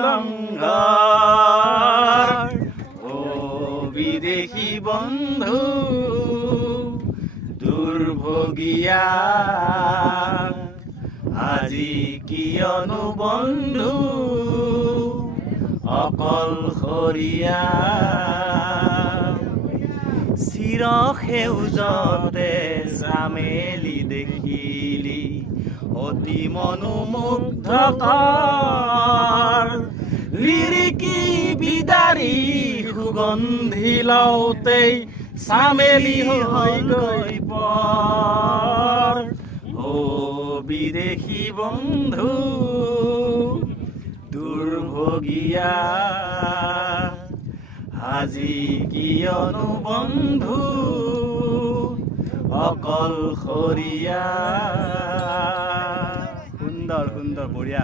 লঙ্ঘৰ ও বিদেশি বন্ধু দুৰ্ভোগিয়া আজি কিয়নো বন্ধু অকলশৰীয়া চিৰ সেউজতে চামেলি দেখিলি অতি মনোমুগ্ধকৰ লিৰিকি বিদাৰি সুগন্ধি লওঁতেই চামেলি হৈ গৈ পৰ ও বিদেশী বন্ধু দুৰ্ভোগিয়া আজি কিয়নো বন্ধু অকলশৰীয়া সুন্দৰ সুন্দৰ বঢ়িয়া